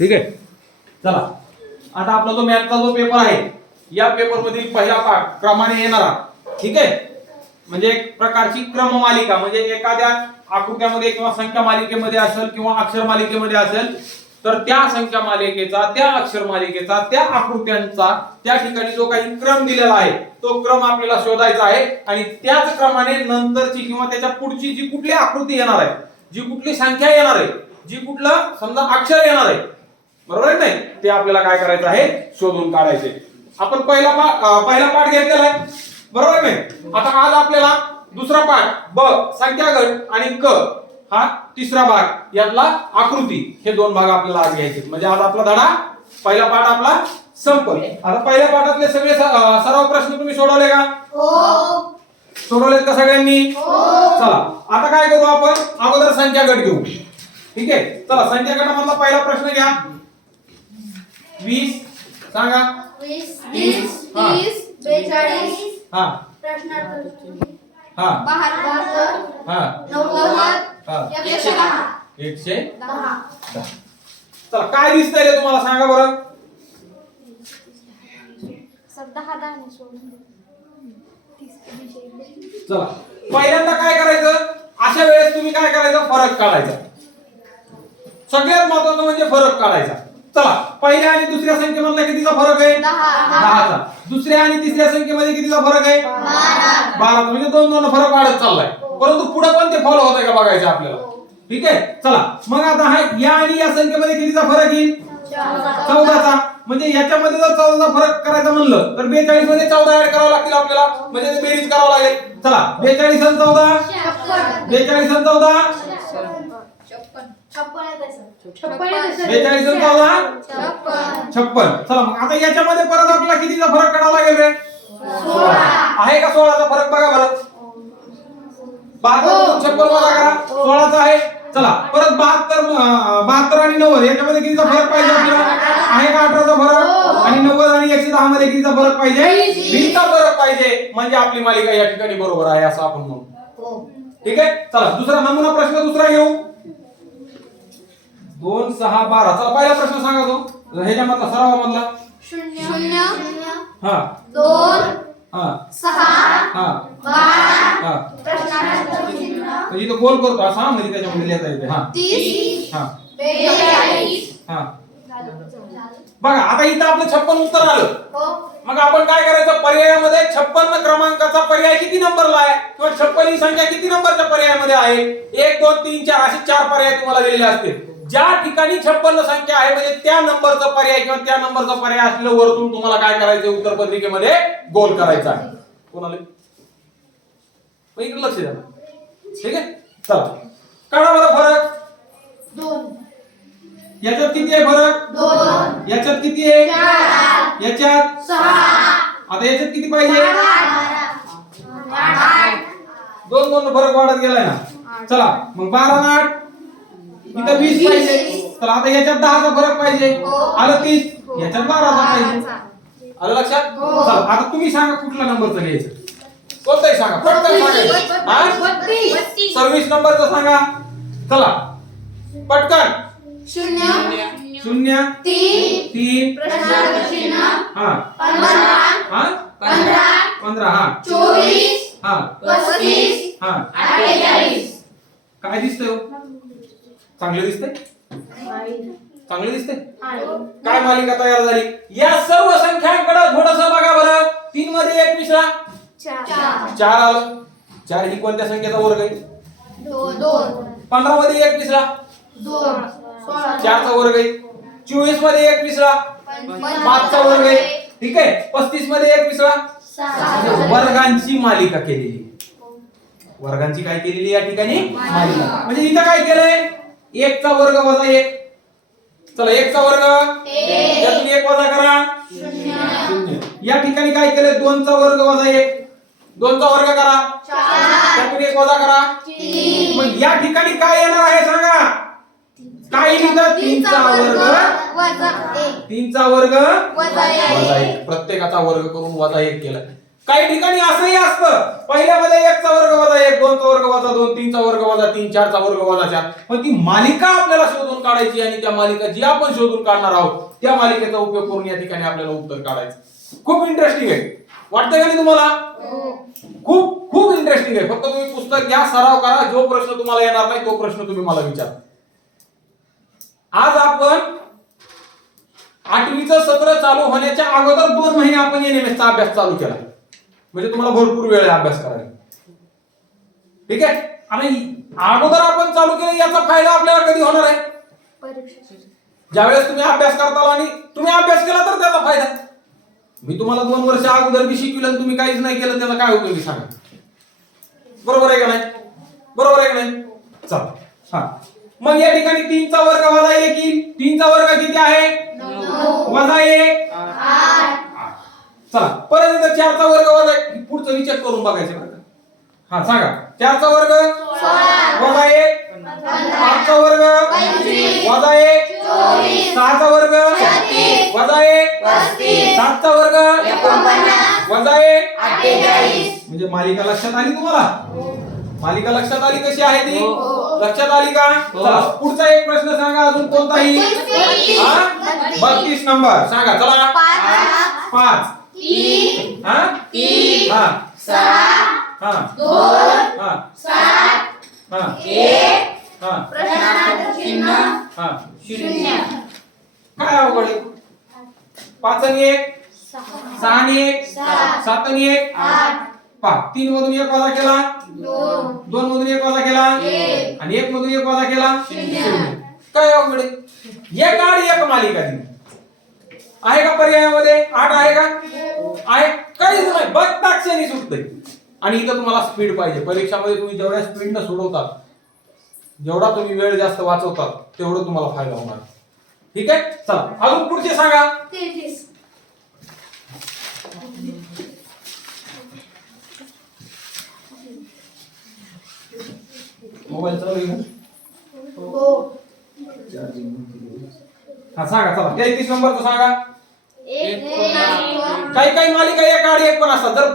ठीक आहे? चला. आता आपला जो मॅथचा जो पेपर आहे या पेपर मधील पहिला पाठ क्रमाने येणारा. ठीक आहे? म्हणजे एक प्रकारची क्रममालिका म्हणजे एखाद्या आकृत्यामध्ये किंवा संख्या मालिकेमध्ये असेल किंवा अक्षर मालिकेमध्ये असेल तर त्या संख्या मालिकेचा त्या अक्षर मालिकेचा त्या आकृत्यांचा त्या ठिकाणी जो काही क्रम दिलेला आहे तो क्रम आपल्याला शोधायचा आहे आणि त्याच क्रमाने नंतरची किंवा त्याच्या पुढची जी कुठली आकृती येणार आहे जी कुठली संख्या येणार आहे जी कुठलं समजा अक्षर येणार आहे बरोबर आहे नाही? ते आपल्याला काय करायचं आहे? शोधून काढायचे. आपण पहिला पहिला पाठ घेतलेला आहे. बरोबर आहे नाही? आता आज आपल्याला दुसरा पाठ ब संख्या गट आणि क हा तिसरा भाग यातला आकृती हे दोन भाग आपल्याला आज घ्यायचे म्हणजे आज आपला धडा पहिला पाठ आपला संपल. आता पहिल्या पाठातले सगळे सराव प्रश्न तुम्ही सोडवले का? हो. सोडवलेत का सगळ्यांनी? चला. आता काय करू आपण? अगोदर संख्या गट घेऊ. ठीक आहे? चला संख्या गटामधला पहिला प्रश्न घ्या. वीस. सांगा. वीस तीस हा. तीस बेचाळीस. हा. हा. बहात्तर हा. नव्वद हा. एकशे दहा. एकशे दहा. दहा. चला काय दिसतंय रे तुम्हाला? सांगा बरं. सर दहा दहा ने सोडून चला. पहिल्यांदा काय करायचं? अशा वेळेस तुम्ही काय करायचं? फरक काढायचा. सगळ्यात महत्वाचं म्हणजे फरक काढायचा. चला पहिल्या आणि दुसऱ्या संख्येमधला कितीचा फरक आहे? दहा. दहाचा. दुसऱ्या आणि तिसऱ्या संख्येमध्ये कितीचा फरक आहे? बारा. म्हणजे दोन दोन फरक वाढत चाललाय. परंतु पुढे पण ते फॉलो होत आहे का बघायचं आपल्याला? ठीक आहे? चला मग आता हा या आणि या संख्येमध्ये कितीचा फरक येईल? चौदाचा. म्हणजे याच्यामध्ये जर चौदाचा फरक करायचा म्हणलं तर बेचाळीसमध्ये चौदा ऍड करावं लागतील आपल्याला. म्हणजे बेरीज करावं लागेल. चला बेचाळीस आणि चौदा? बेचाळीस आणि चौदा? बेचाळीस छप्पन. चला मग. आता याच्यामध्ये परत आपल्याला कितीचा फरक काढावा लागेल रे? आहे का सोळाचा फरक? बघा बरं. बहात्तर छप्पन वजा करा. सोळाचा आहे. चला. परत बहात्तर बहात्तर आणि नव्वद. याच्यामध्ये कितीचा फरक पाहिजे आपल्याला? आहे का अठराचा फरक? आणि नव्वद आणि एकशे दहा मध्ये कितीचा फरक पाहिजे? वीसचा फरक पाहिजे. म्हणजे आपली मालिका या ठिकाणी बरोबर आहे असं आपण म्हणू. ठीक आहे? चला. दुसरा नमुना प्रश्न दुसरा घेऊ. दोन सहा बारा. चला पहिला प्रश्न सांगा तो. ह्याच्यामधला सरावामधला. शून्य. शून्य. हा. दोन. हा. सहा. हा. बारा. हा. प्रश्नार्थ चिन्ह म्हणजे इथं गोल करतो. असा म्हणजे त्याच्यामध्ये लिहिता येते हा. तीस. हा. बेचाळीस. हा. बघा आता इथं आपलं छप्पन उत्तर आलं. हो. मग आपण काय करायचं? पर्यायामध्ये छप्पन क्रमांकाचा पर्याय किती नंबरला आहे? किंवा छप्पन ही संख्या किती नंबरच्या पर्यायामध्ये आहे? एक दोन तीन चार. असे चार पर्याय तुम्हाला दिलेले असते ज्या ठिकाणी छप्पन संख्या आहे म्हणजे त्या नंबरचा पर्याय किंवा त्या नंबरचा पर्याय असलेलं वरतून तुम्हाला काय करायचं उत्तर पत्रिकेमध्ये गोल करायचा आहे. कोणाला? इकडे लक्ष द्या ठीक आहे? चला. काढा बरं फरक. याच्यात किती आहे फरक? याच्यात किती आहे? याच्यात? आता याच्यात किती पाहिजे? दोन दोन फरक वाढत गेलाय ना. चला. मग बारा आठ. इथं वीस पाहिजे. चला आता याच्यात दहाचा फरक पाहिजे. आलं तीस. याच्यात बाराचा पाहिजे. आलं लक्षात? चला आता तुम्ही सांगा कुठला नंबरचं घ्यायचं. कोणताही सांगा. पटकन सांगायचं हा? सव्वीस नंबरचं सांगा. चला. पटकन. शून्य. शून्य. तीन. तीन. प्रश्नार्थ चिन्ह. हा. पंधरा. हा? पंधरा. पंधरा हा. चोवीस. हा. पस्तीस. हा. अठ्ठेचाळीस. काय दिसतंय हो? चांगलं दिसतंय चांगलं दिसतंय काय मालिका तयार झाली? या सर्व संख्यांकडे थोडस बघा बरं. तीन मध्ये एक मिश्रा. चार. आलं. चार ही कोणत्या संख्येचा वर्ग आहे? पंधरा मध्ये एक मिश्रा. चारचा वर्ग आहे. चोवीसमध्ये एक मिश्रा. पाचचा वर्ग आहे. ठीक आहे? पस्तीसमध्ये एक मिश्रा. वर्गांची मालिका केलेली. वर्गांची काय केलेली या ठिकाणी? मालिका. म्हणजे इथं काय केलंय? एकचा वर्ग वजा एक. चला एकचा वर्ग. यातून एक वजा करा. शून्य. या ठिकाणी काय केलंय दोनचा वर्ग वजा एक. दोनचा वर्ग करा. त्यातून एक वजा करा. मग या ठिकाणी काय येणार आहे सांगा? काय लिहिलं? तीनचा वर्ग एक. तीनचा वर्ग एक. वजा एक. प्रत्येकाचा वर्ग करून वजा एक केला. काही ठिकाणी असंही असतं. पहिल्यामध्ये एकचा वर्ग वजा एक दोनचा वर्ग वजा दोन तीनचा वर्ग वजा तीन चारचा वर्ग वजा चार. पण ती मालिका आपल्याला शोधून काढायची आणि त्या मालिका जी आपण शोधून काढणार आहोत त्या मालिकेचा उपयोग करून या ठिकाणी आपल्याला उत्तर काढायचं. खूप इंटरेस्टिंग आहे. वाटतंय का नाही तुम्हाला? खूप खूप इंटरेस्टिंग आहे. फक्त तुम्ही पुस्तक घ्या सराव करा. जो प्रश्न तुम्हाला येणार नाही तो प्रश्न तुम्ही मला विचारा. आज आपण आठवीचं सत्र चालू होण्याच्या अगोदर दोन महिने आपण एन अभ्यास चालू केला. म्हणजे तुम्हाला भरपूर वेळ आहे अभ्यास करायला. ठीक आहे? आणि अगोदर आपण चालू केलं याचा फायदा आपल्याला कधी होणार आहे? ज्यावेळेस तुम्ही अभ्यास करताल आणि तुम्ही अभ्यास केला तर त्याचा फायदा. मी तुम्हाला दोन वर्ष अगोदर बी शिकविलं आणि तुम्ही काहीच नाही केलं त्याचा काय उपयोगी सांगा? बरोबर आहे का नाही? बरोबर आहे का नाही? चला हा मग या ठिकाणी तीनचा वर्ग वजा एक येईल. तीनचा वर्ग किती आहे? वजा एक. चला परत एकदा चारचा वर्ग वजा. पुढचं विचार करून बघायचं बरं? हा सांगा चारचा वर्ग वजा एक पाचचा वर्ग. वजा एक. सहाचा वर्ग. वजा एक. सातचा वर्ग. वजा एक. म्हणजे मालिका लक्षात आली तुम्हाला मालिका लक्षात आली कशी आहे ती हो. लक्षात आली का चला पुढचा एक प्रश्न सांगा अजून कोणताही बत्तीस. हा? नंबर सांगा चला पाच तीन हा? तीन हा. सहा हा. दोन हा. सात हा. एक हा. प्रश्नार्थ चिन्ह हा. शून्य. काय अवघड आहे? पाच आणि एक? सहा आणि एक? सात. आणि एक? आठ. पा तीन मधून एक वजा केला? दोन. मधून एक वजा केला. आणि एक मधून एक वजा केला. काय अवघड एक आणि एक मालिका आहे का पर्यायामध्ये? आठ आहे का? आहे काहीच नाही बघता क्षणी सुटतंय आणि इथं तुम्हाला स्पीड पाहिजे. परीक्षामध्ये तुम्ही जेवढ्या स्पीडनं सोडवतात जेवढा तुम्ही वेळ जास्त वाचवतात तेवढं तुम्हाला फायदा होणार. ठीक आहे? चला अजून पुढचे सांगा. मोबाईल चालू? हो. हा सांगा चला. तेहतीस नंबरचं सांगा. काही काही मालिका एक आड एक पण असतात. जर